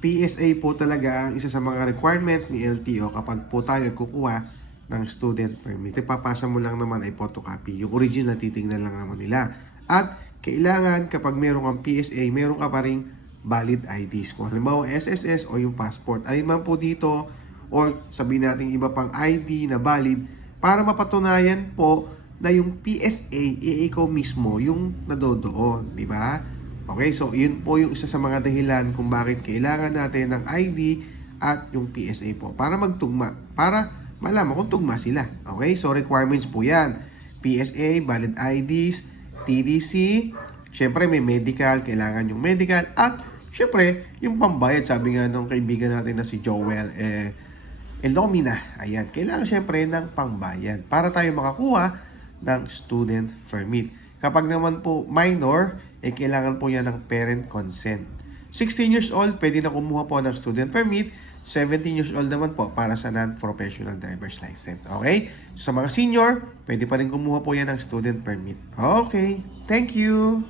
PSA po talaga ang isa sa mga requirement ni LTO kapag po tayo kukuha ng student permit. Ipapasa mo lang naman ay photocopy. Yung original titingnan lang naman nila. At kailangan kapag meron kang PSA, meron ka pa ring valid IDs. Kung halimbawa SSS o yung passport. Alin man po dito or sabihin natin iba pang ID na valid para mapatunayan po na yung PSA ikaw mismo yung nadodoon, di ba? Okay, so yun po yung isa sa mga dahilan kung bakit kailangan natin ng ID at yung PSA po para magtugma, para malaman kung tugma sila. Okay, so requirements po yan. PSA, valid IDs, TDC, syempre may medical, kailangan yung medical, at syempre yung pambayad, sabi nga nung kaibigan natin na si Joel, Elomina, ayan, kailangan syempre ng pambayad para tayo makakuha ng student permit. Kapag naman po minor, kailangan po yan ng parent consent. 16 years old, pwede na kumuha po ng student permit. 17 years old naman po para sa non-professional driver's license. Okay? So, sa mga senior, pwede pa rin kumuha po yan ng student permit. Okay. Thank you.